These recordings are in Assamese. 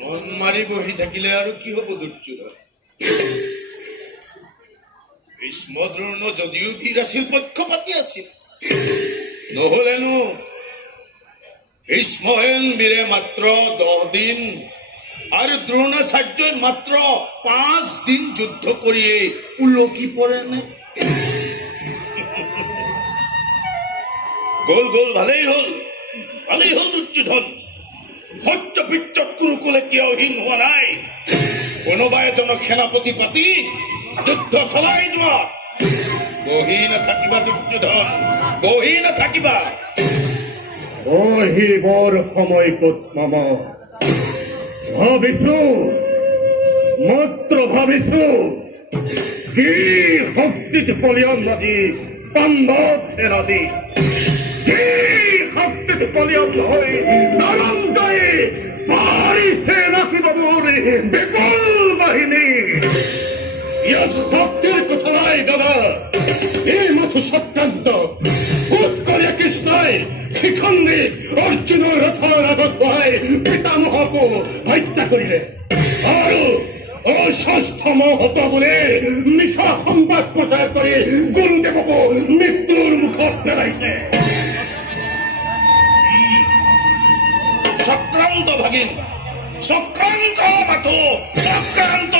মন মাৰি বহি থাকিলে আৰু কি হব দুৰ্যোধন? ভীষ্মদ্ৰোণ যদিও বীৰ আছিল, পক্ষপাতী আছিল, নহলেনো ভীষ্মহেন বীৰে মাত্ৰ 10 দিন আৰু দ্ৰোণাচাৰ্যই মাত্ৰ 5 দিন যুদ্ধ কৰিয়েই উলকি পৰে নে? গল ভালেই হল দুৰ্যোধন। সত্যবৃত্তক কুৰুকুলে কিয় হীন হোৱা নাই? কোনোবা এজনক সেনাপতি পাতি যুদ্ধ চলাই যোৱা। বহি নাথাকিবা দুৰ্যোধন, বহি নাথাকিবা। বহিবৰ সময় ক'ত মাম? ভাবিছো কি শক্তিত পলিয়ন নদী পাণ্ডৱ সেনা দি, কি শক্তিত পলিয়ন হৈ ধনঞ্জয় পাৰিছে ৰাখিব মোৰ বিপুল বাহিনী। ইয়াত ভক্তিৰ কথা নাই দাদা, এই মাথো চক্ৰান্ত। ভোট কৰি কৃষ্ণই শিখণ্ডী অৰ্জুনৰ ৰথৰ আগত বহাই পিতামহকো হত্যা কৰিলে আৰু অস্বস্থ মহত বোলে মিছা সংবাদ প্ৰচাৰ কৰি গুৰুদেৱকো মৃত্যুৰ মুখত পেলাইছে। চক্ৰান্ত ভাগিন, চক্ৰান্ত মাথো, চক্ৰান্ত।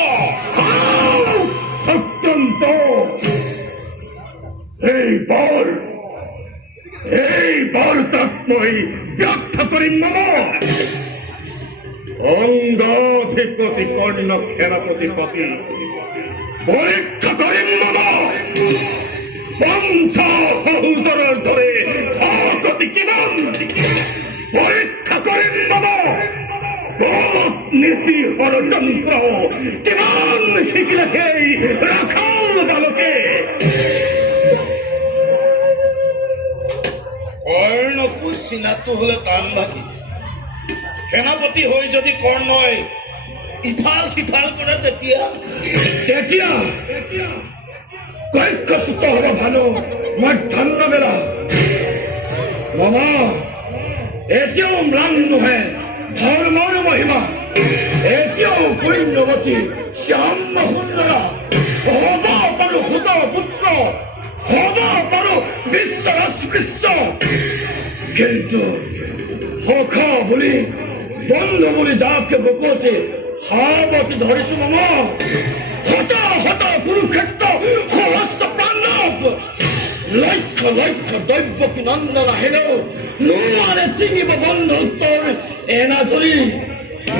এইবাৰ তাক মই ব্যাখ্যা কৰিম মামা। অংগাধিপতি কৰ্ণ সেনাপতি পাতি পৰীক্ষা কৰিম মামা। পঞ্চসহোদৰৰ দৰে শকতি কিমান পৰীক্ষা কৰিম মামা। নীতি ষড়যন্ত্ৰ কিমান শিকিলে সেই ৰাখাল বালকে। কৰ্ণকো চিনাটো হলে টান ভাগি, সেনাপতি হৈ যদি কৰ্ণই ইফাল সিফাল কৰে তেতিয়া কৈক্যচুত হব ভানু মধ্যাহ্ন বেলা। মামা এতিয়াও ম্লান নহয় ধৰ্মৰ মহিমা, এতিয়াও পুণ্যৱতী শ্যাম সুন্দৰা। হব পাৰো সুত পুত্ৰ, হব পাৰো বিশ্বৰাজ, কিন্তু সখা বুলি বন্ধু বুলি যাকে বুকুতে সাৱতি ধৰিছো মামা। হত কুৰুক্ষেত্ৰ সহস্ৰ পাণ্ডৱ, লক্ষ দৈৱকী নন্দন আহিলেও নোৱাৰে ছিঙিব বন্ধুত্বৰ এনাজৰি,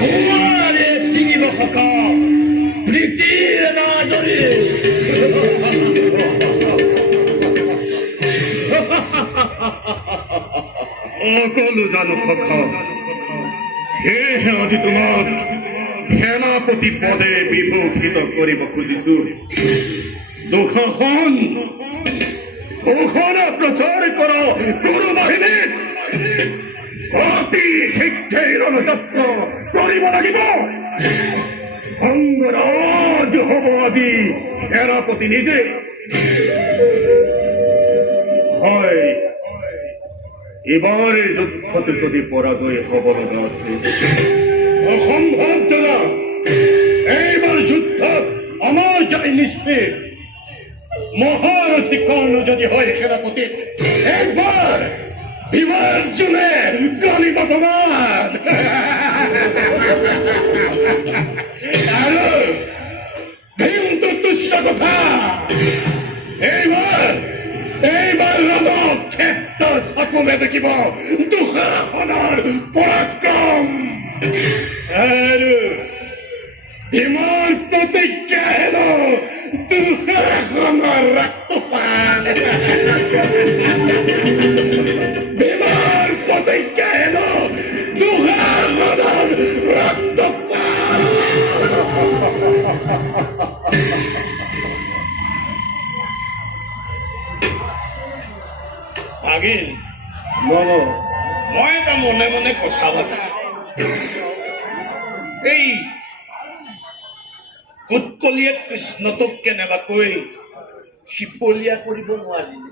নোৱাৰে ছিঙিব সখা প্ৰীতিৰ এনাজৰি। সকলো জানো সখা, সেয়েহে আজি তোমাক সেনাপতি পদে বিভূষিত কৰিব খুজিছো। দুঃশাসন প্ৰচাৰ কৰ গুৰু বাহিনীত অতি শীঘ্ৰেই ৰণযাত্ৰ কৰিব লাগিব। অংগৰাজ হব আজি সেনাপতি নিজে। হয়, এবাৰ যুদ্ধত যদি পৰাজয় হব লগা আছে, অসম্ভৱ দাদা। এইবাৰ যুদ্ধত আমাৰ যাই নিশ্চিত। মহাৰথী কৰ্ণ যদি হয় সেনাপতি, একবাৰ বিমাৰ্জুনে গালিব তোমাক। আৰু ভীমটো তুচ্ছ কথা। এইবাৰ ৰথ ক্ষেত্ৰত সকলোৱে দেখিব দুঃশাসনৰ পৰাক্ৰম। আৰু ভীমৰ প্ৰতিজ্ঞা হেন দুঃশাসনৰ ৰক্তপাত। ভাগিন নম মই এটা মনে মনে কথা ভাবিছো এই কুটকলিয়ে কৃষ্ণটোক কেনেবাকৈ শিপলীয়া কৰিব নোৱাৰিলে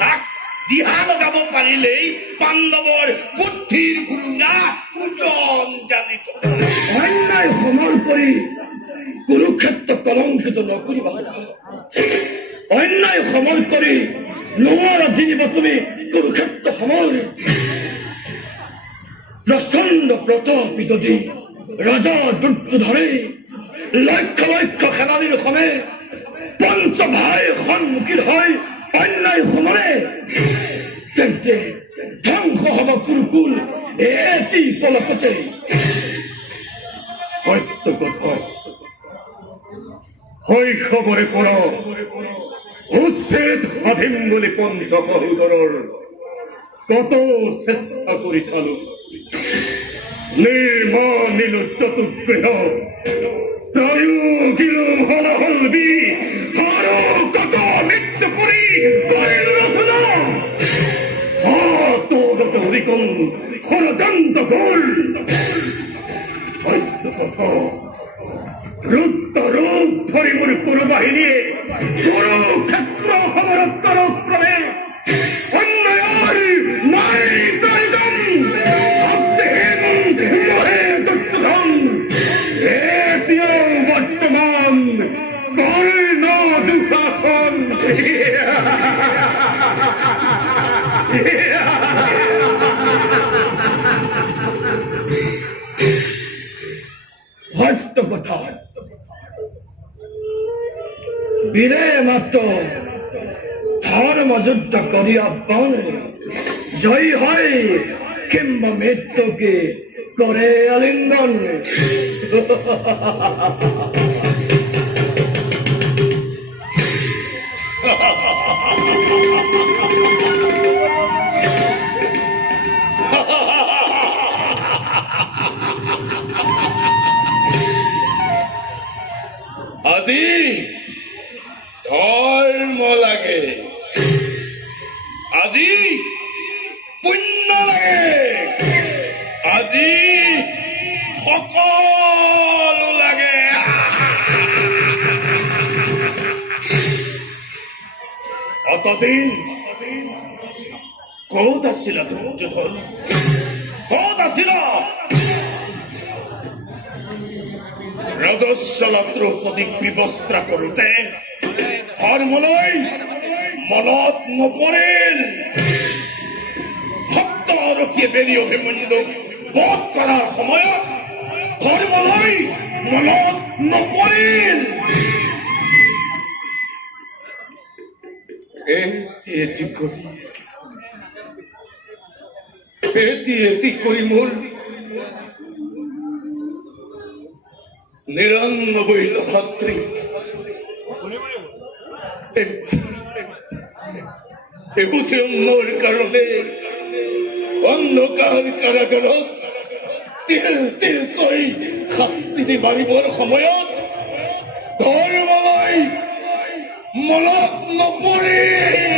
তাক দিহা লগাব পাৰিলেই পাণ্ডৱৰ বুদ্ধিৰ ভুৰুঙা ওজন জানি থকা অন্যায় সমান কৰি কুৰুক্ষেত্ৰ কলংকিত নকৰিবা অন্যায় সমান কৰি নোৱাৰা জিনিবা তুমি কুৰুক্ষেত্ৰ সমান প্ৰচণ্ড প্ৰতাপী যদি ৰজা দুৰ্যোধনে লক্ষ লক্ষ খেলালীৰ সনে পঞ্চ ভাই সন্মুখীন হয় অন্যায় সমানে তেন্তে ধ্বংস হব কুৰুকুল এটি পলকতে সত্য কথা শৈশৱৰে পৰা উচ্ছেদ সাধিম বুলি পঞ্চ সহোদৰৰ কত চেষ্টা কৰি চালো নিৰ্মাণিলো চতুৰ্গৃহ ত্ৰয়োগিলো হলহল বি আৰু কত মৃত্যু কৰি কৰিলো ৰচনা তোৰতে হৰিকন ষড়যন্ত্ৰ গল সত্য কথা ৰুদ্ৰ ৰূপ ধৰি মোৰ কুৰুবাহিনীয়ে কুৰুক্ষেত্ৰ সমৰত ক্ৰমে অন্যায়ৰ নাই প্ৰয়োজন দুৰ্যোধন এতিয়াও বৰ্তমান কৰ্ণ দুঃশাসন সত্য কথা বীৰে মাত্ৰ ধৰ্ম যুদ্ধ কৰিয়া পাওনে জয়ী হয় কিংবা মৃত্যুকে কৰে আলিঙ্গন আজি ধৰ্ম লাগে আজি পুণ্য লাগে আজি সকলো লাগে অতদিন ক'ত আছিলা দুৰ্যোধন ক'ত আছিলা ৰজস্বলা দ্ৰৌপদীক বিবস্ত্ৰা কৰোঁতে ধৰ্মলৈ মনত নপৰিল ভক্ত আৰক্ষীয়ে বেলি অভিমন্যুক বধ কৰাৰ সময়ত ধৰ্মলৈ মনত নপৰিল এটি কৰি মোৰ 99টা ভাতৃ এগুছে অন্যৰ কাৰণে অন্ধকাৰ কাৰাগাৰত তিল তিলকৈ শাস্তি দি মাৰিবৰ সময়ত ধৰ্মলৈ মনত নপৰিল